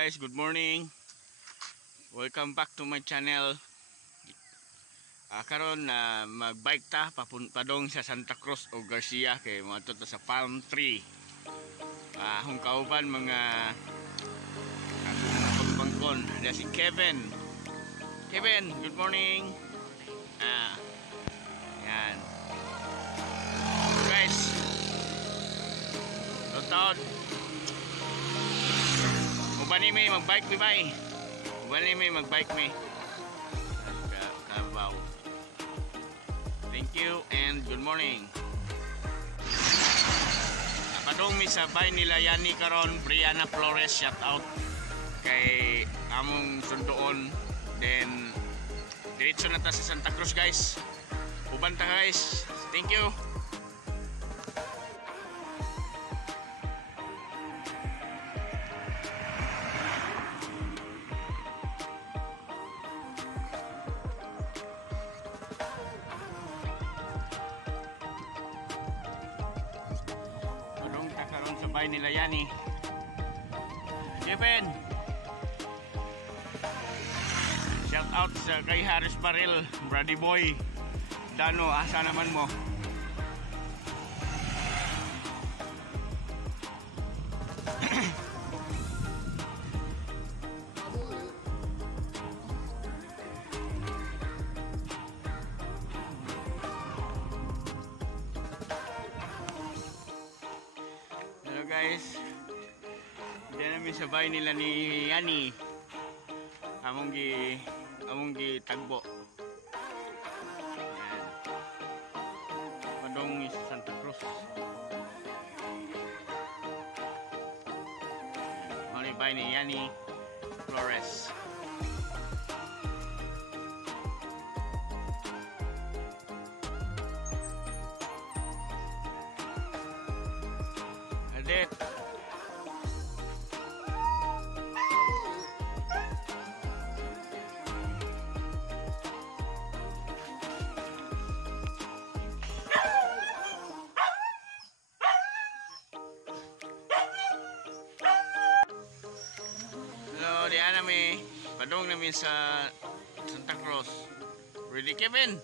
guys, good morning. Welcome back to my channel. Karon na magbike ta padong sa Santa Cruz o Garcia kay moadto ta sa Palm Tree. Hung kauban mga pagbangkon. Ada si Kevin. Kevin, good morning. Yan. Guys. Lutod. Mubani may magbike mi bay. Mubani may magbike mi. Kabaw. Thank you and good morning. Napadong mi sa bay nila Yani karon, Brianna Flores, shout out kay among sundoon. Then diretso na ta sa Santa Cruz guys. Uban ta guys. Thank you. Sabay nila Yani. Kevin, shout out sa kay Harris Baril, Brady Boy, Dano, asa naman mo? Guys, diyan namin sabay nila ni Yani. Among gi tagbo. Ayan. Padong sa Santa Cruz. Malibay ni Yani Flores. Adet. Hello, diyan namin. Padong namin sa Santa Cruz. Ready, Kevin?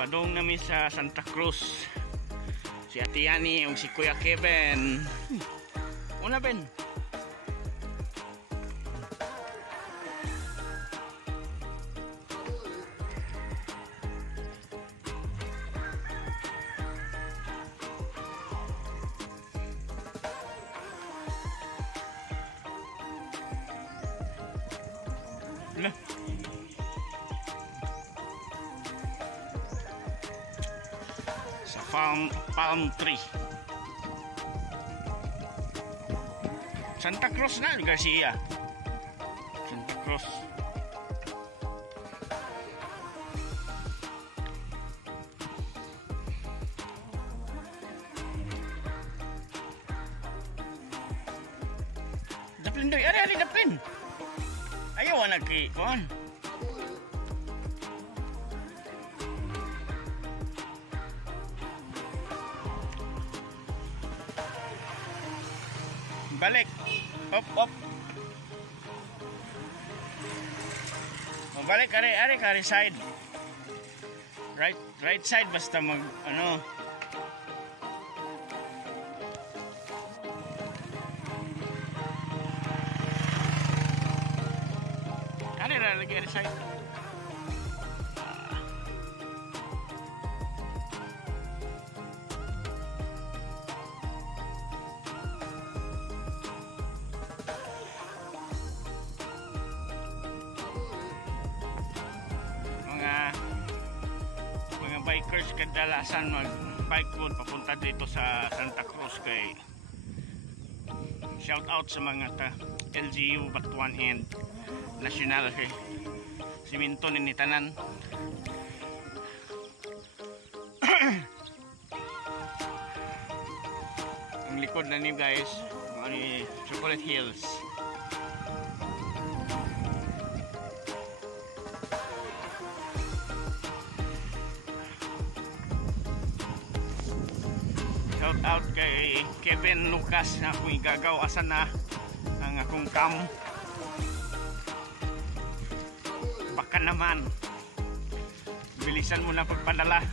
Padong namin sa Santa Cruz. Si Ate Yani o si Kuya Kevin. Una Ben. Lah. Sa Palm Tree. Santa Cruz na Garcia. Santa Cruz. Daplin doy, ari daplin. Ayaw anak ki kuan. Balik. Op. Balik ari side. Right side basta mag ano. Ari lagi ari side. Mga bikers kadalasan mag-bike po papunta dito sa Santa Cruz kay shout out sa mga LGU Batuan and National kay siminto ni tanan. Ang likod na ni guys, mga Chocolate Hills. Shout out kay Kevin Lucas na akong igagaw. Asan na ang akong cam? Baka naman bilisan mo na pagpadala.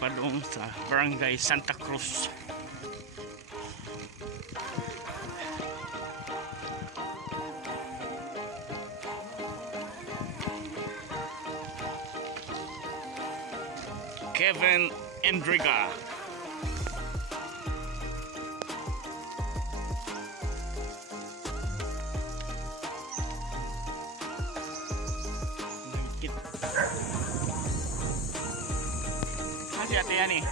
Padung sa Barangay Santa Cruz. Kevin Endriga. Masih hati ya nih.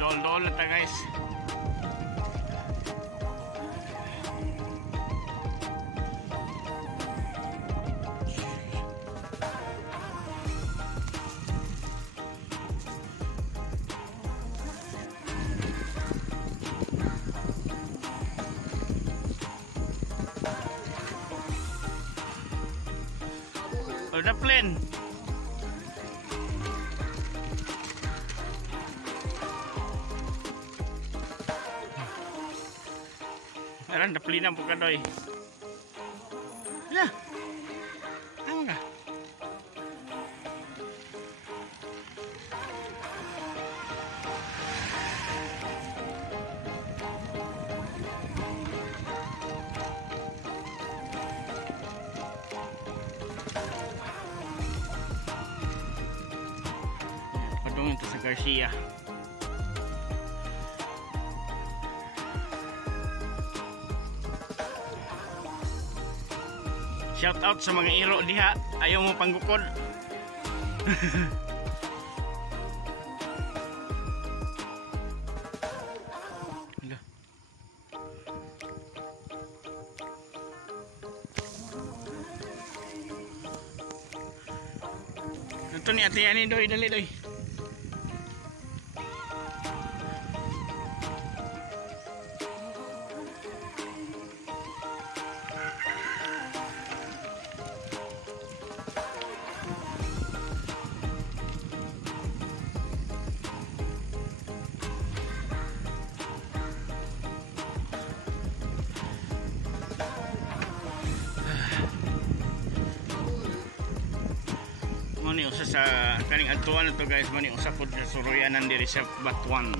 Dol-dol na ta guys. Udah plane. Meron na pilinan po ka doy. Hala. Tama ka. Padungin to sa Garcia. Shout out sa mga iro diha, ayaw mo panggukod. Ito ni ate yani doy, dali doy. Mani usa sa kaning adtuan to guys, mani usa pod sa suruyanan diri sa Batuan.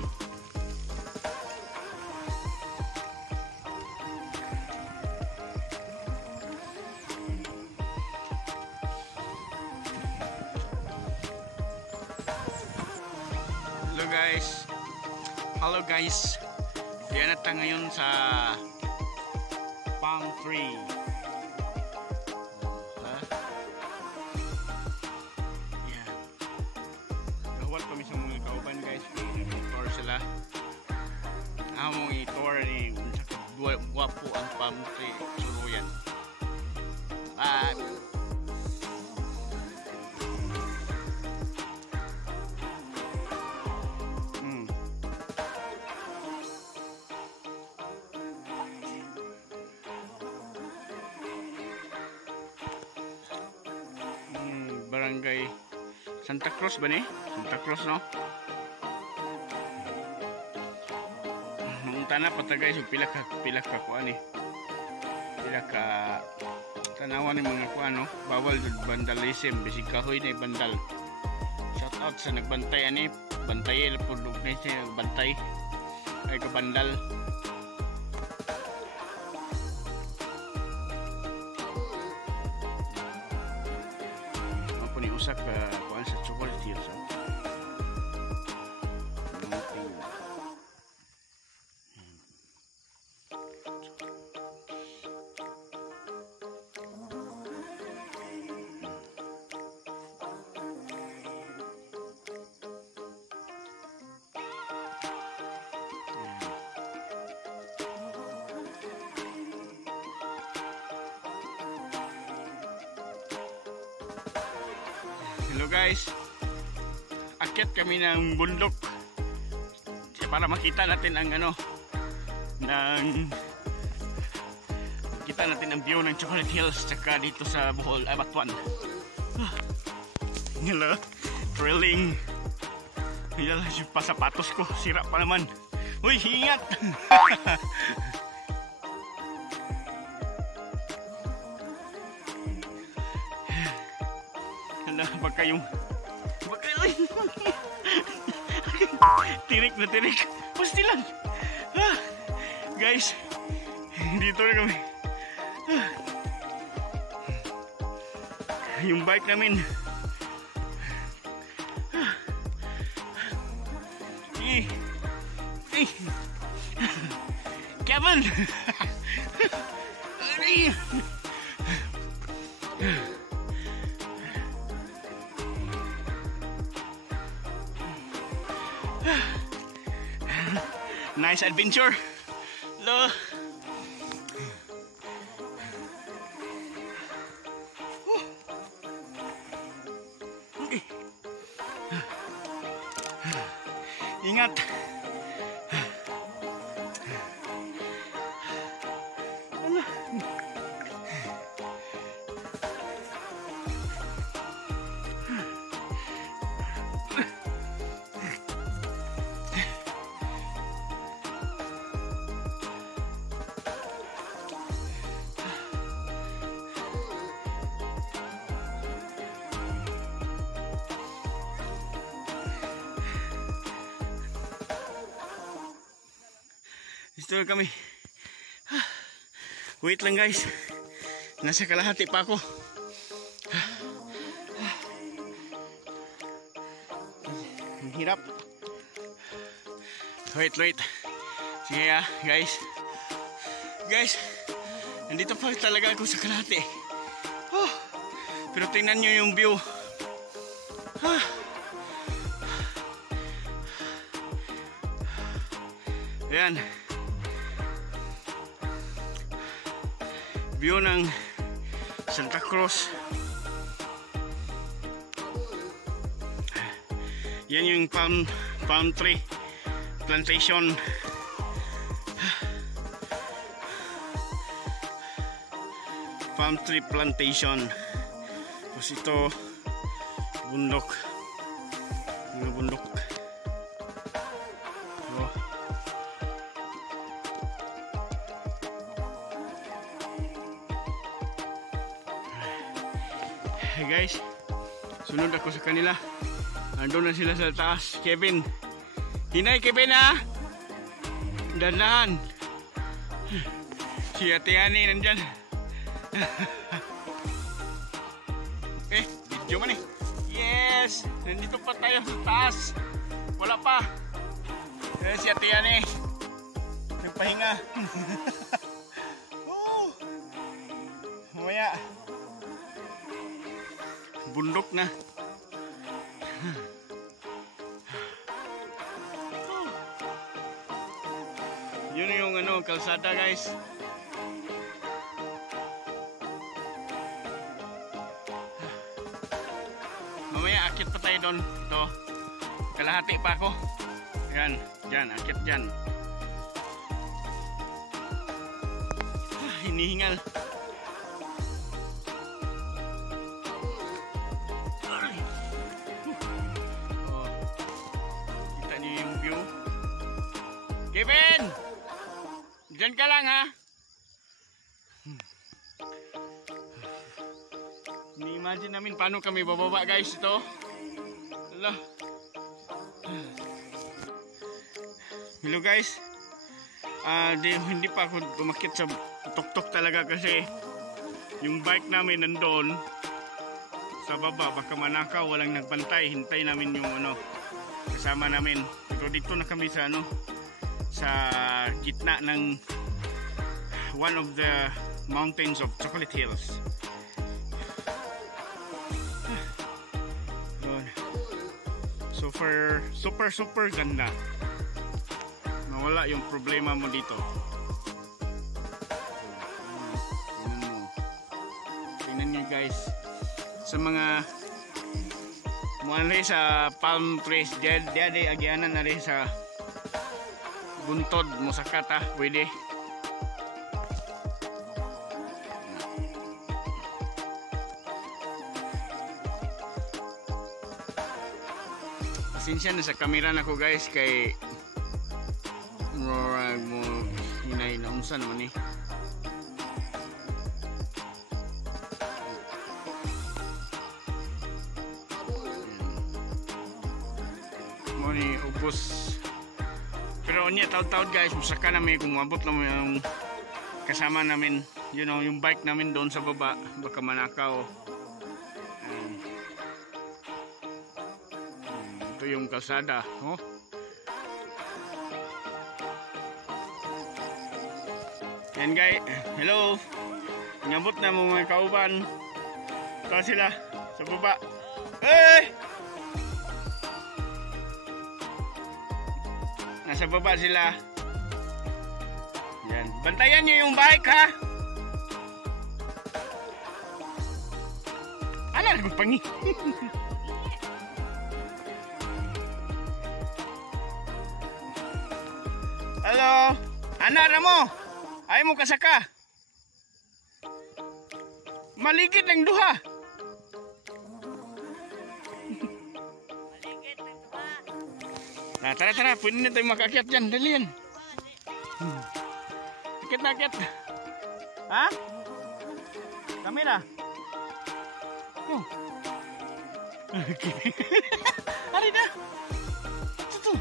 Hello guys. Yan at ngayon sa palm tree. Yan. Gawat kami sa mga kauban guys. I-tour sila. Among i-tour ni guwapo ang palm tree. Suro yan. Barangay Santa Cruz ba ni? Santa Cruz no? Nung tanah pa ta guys, pila ka kuan eh. Pila ka tanawan ni mga kuan no. Bawal jud vandalism, bisig kahoy na bandal. Shout out sa nagbantay ani, bantay pud ni siya nagbantay. Ay ka bandal. Usak kuan sa chocolate hills. Hello guys, akyat kami ng bundok para makita natin ang makita natin ang view ng Chocolate Hills tsaka dito sa Bohol, Batuan. Hello, thrilling. Yala, yung pasapatos ko, sira pa naman. Uy, ingat! Baka yung tirik na tirik pasti lang guys, dito na kami. Yung bike namin Kevin nice adventure. Lo. Ingat. Dito na kami. Wait lang guys. Nasa kalahati pa ako. Ang hirap. Wait. Sige guys. Guys, nandito pa talaga ako sa kalahati. Pero tingnan nyo yung view. Ayan. View ng Santa Cruz. Yan yung palm tree plantation. Palm tree plantation. Tapos ito bundok. Mga bundok. Hey guys, sunod ako sa kanila. Andun na sila sa taas. Kevin, hinay Kevin ha. Dandahan. Si Ate Ani nandyan. Video man eh. Yes, nandito pa tayo sa taas. Wala pa. Si Ate Ani pahinga. Mamaya bundok na. Yun yung kalsada guys. Mamaya akit pa tayo doon. Ito, kalahati pa ako. Yan, dyan, akit dyan. Hinihingal. Oh, kita niyo yung view. Kevin! Diyan ka lang ha. Ni-imagine namin paano kami bababa guys ito. Hello. Hello guys. Hindi pa ako umakyat sa tuktok talaga kasi yung bike namin nandoon sa baba, baka manakaw, walang nagbantay. Hintay namin yung kasama namin. Pero dito na kami sa sa gitna ng one of the mountains of Chocolate Hills. Super ganda. Nawala yung problema mo dito. Tingnan nyo guys, sa mga sa palm trees diyan agyanan na rin sa buntod mo sa kata, pwede. Pasensya na sa kamera na ko guys kay murag mo hinay na unsa naman eh. Mo ni ubos. Pero unya taud-taud guys, musaka namin kung mabot na mo yung kasama namin, yung bike namin doon sa baba, baka manakaw. Ito yung kalsada, oh. Yan guys, hello. Ngabot na mo mga kauban. Ito sila sa baba. Eh! Nasa baba sila. Yan. Bantayan nyo yung bike ha. Ala, nagpangi. Hello. Ana mo. Ay mo kasaka. Maligid ng duha. Nah, tara, pwede na tayo makakyat dyan. Dali yan. Akit. Ha? Kamera. Oh. Hari na. Ito.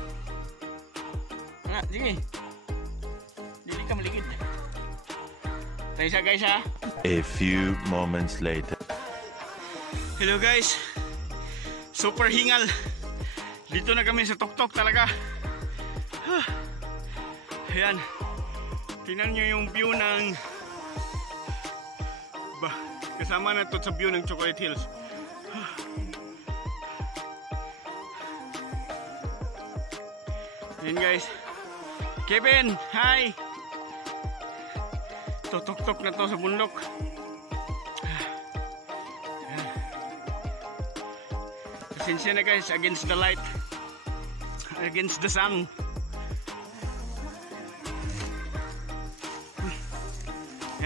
Sige. Dili ka maligid. Tayo siya guys ha. A few moments later. Hello guys. Super hingal. Dito na kami sa tuktok talaga. Ayan. Tingnan nyo yung view ng kasama na to sa view ng Chocolate Hills. Ayan guys. Kevin, hi. Tutok-tok na to sa bundok. Pasensya na guys, against the light, against the sun.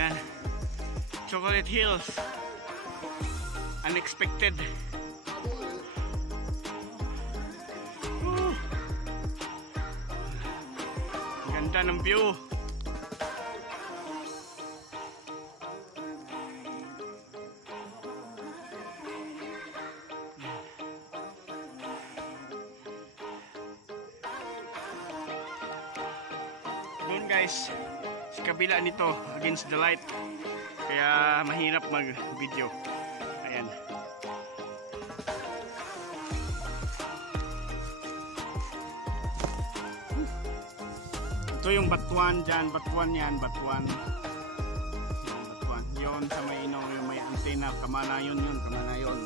Yan. Chocolate Hills. Unexpected. Ganda ng view. Doon guys, sa kabila nito, against the light, kaya mahirap mag video. Ayan. Ito yung batuan dyan, batuan yan, batuan. Yan, batuan. Yun sa may yung may antena, kamanayon yun, kamanayon.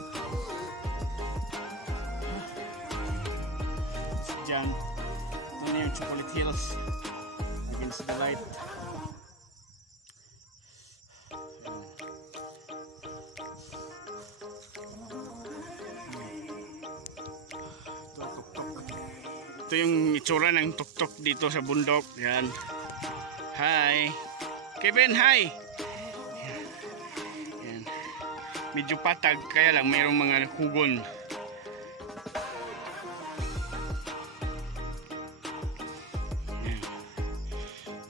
Dyan. Ito na yung Chocolate Hills against the light. Ito yung itsura ng tuktok dito sa bundok. Yan. Hi. Kevin, hi. Yan. Medyo patag kaya lang mayroong mga hugon. Yan.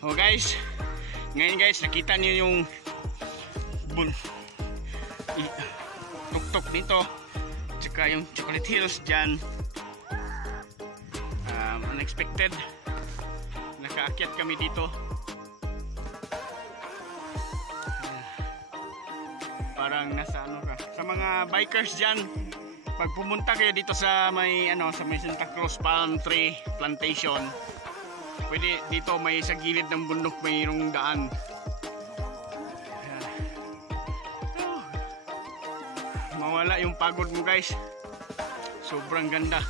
Oh guys. Ngayon guys, nakita niyo yung tuktok dito. Tsaka yung Chocolate Hills dyan. Unexpected, nakaakyat kami dito. Parang nasa ano ka sa mga bikers dyan, pag pumunta kayo dito sa may sa may Santa Cruz Palm Tree Plantation, pwede dito may sa gilid ng bundok mayroong daan. Mawala yung pagod mo guys, sobrang ganda.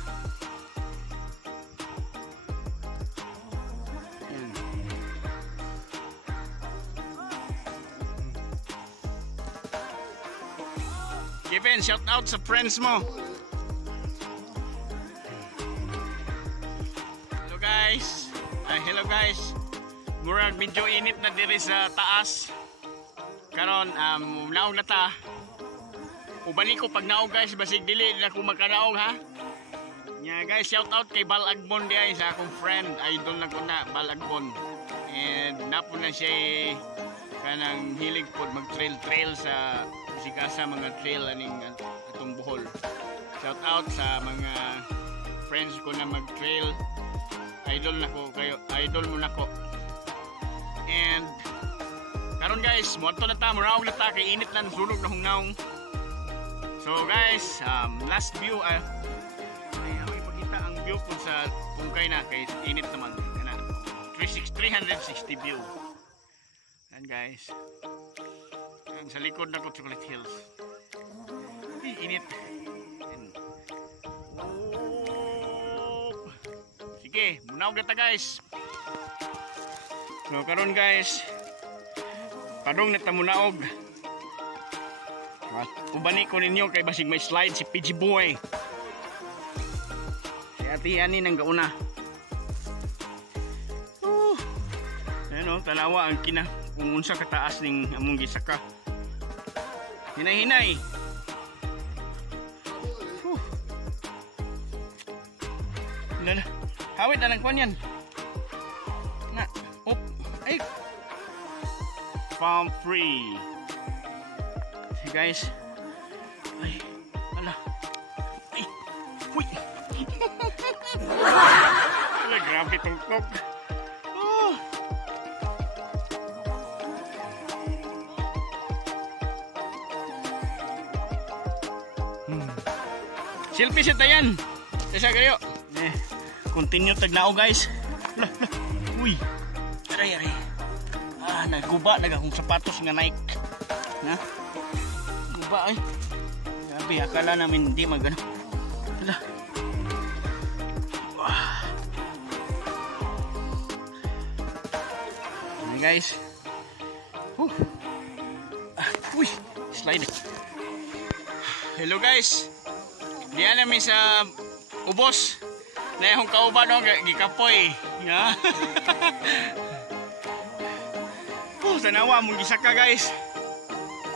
Kevin, shout out sa friends mo. Hello guys. Hello guys. Murag medyo init na diri sa taas. Karon naog na ta. Ubali ko pag naog guys, basig dili na ko magkanaog ha. Nya guys, shout out kay Bal Agbon diay sa akong friend, idol na ko na Bal Agbon. And napo na siya kanang hilig pod mag-trail sa sigasa mga trail aning atong Bohol. Shout out sa mga friends ko na mag-trail. Idol na ko kayo, idol mo na ko. And karon guys, moadto na ta, muraog na ta kay init na sulog na hungnaong. So guys, last view ay ipakita ang view po sa Pungkay na kay init naman kana. 360 view. And guys, sa likod na ko Chocolate Hills. Init. Sige, munaog na ta guys. So karon guys, padong na ta munaog. Ubani ko ninyo kay basig may slide si PG Boy. Si Ate Ani nang gauna. Ano, talawa ang kung unsa kataas ning among gisaka. Hinay-hinay. Lala, hawid na ng kwan yan. Na, op, ay. Palm free. See guys. Ay, ala. Ay, uy. Ala, grabe tungkok. Selfie siya tayan. Isa kayo. Continue tagnao guys. Uy. Aray. Naguba akong sapatos nga Nike. Na? Guba ay. Grabe, akala namin hindi magano. Hala. Ayan guys. Uy, slide. Hello guys. Diyan namin sa ubos na yung kauban no, gikapoy. Yeah. Tanawa mong gisaka guys.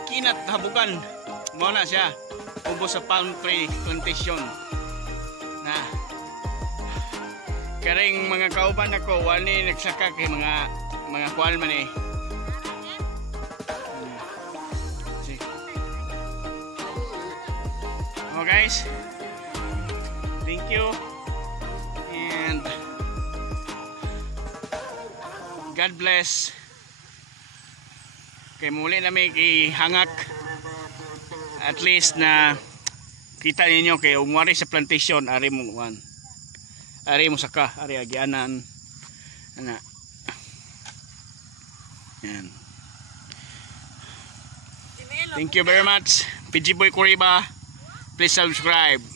Kinat habugan. Mo na siya. Ubos sa Palm Tree Plantation. Na. Karing mga kauban ako wali nagsaka kay mga kuan man eh. Oh guys. Thank you. And God bless. Kay muli namin ihangak at least na kita ninyo kay umwari sa plantation ari mo saka ari agianan ana Yan. Thank you very much. PG Boy Kuriba. Please subscribe.